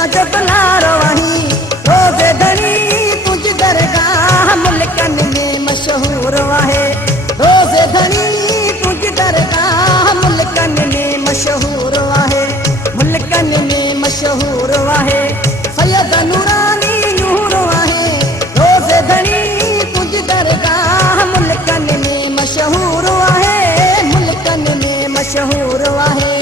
जो बुलारो वही रोज़ धनी तुझ दरगाह मुल्कन में मशहूर आहे। रोज़ धनी तुझ दरगाह मुल्कन में मशहूर आहे। मुल्कन में मशहूर आहे। सैयद नूरानी नूर आहे। रोज़ धनी तुझ दरगाह मुल्कन में मशहूर आहे। मुल्कन में मशहूर आहे।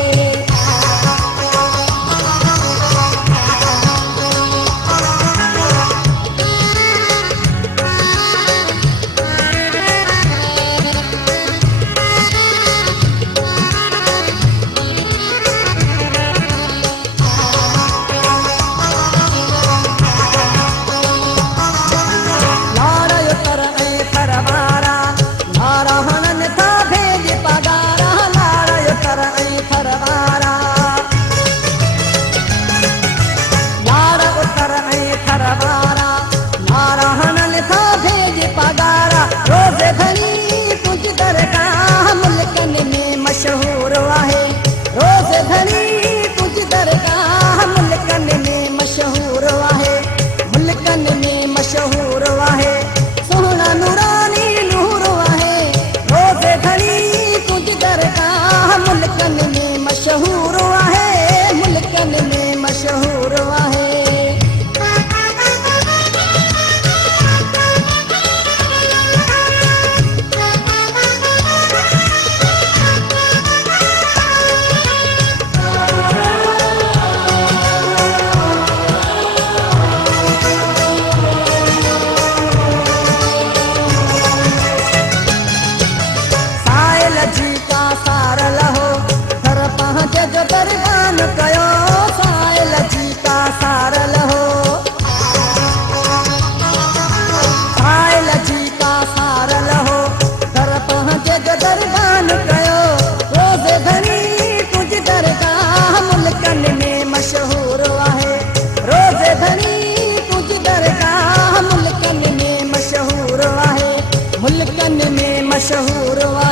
मशहूर आहे। रोज़ धनी तुझ दरगाह मुल्कन में मशहूर आहे। मुल्कन में मशहूर आहे। सोहना नूरानी नूर आहे। रोज़ धनी तुझ दरगाह मुल्कन में मशहूर आहे। मुल्कन में मशहूर आहे। मशहूर आहे। रोज़ धनी तुझ दरगाह मुल्कन में मशहूर आहे। मुल्कन में मशहूर आहे।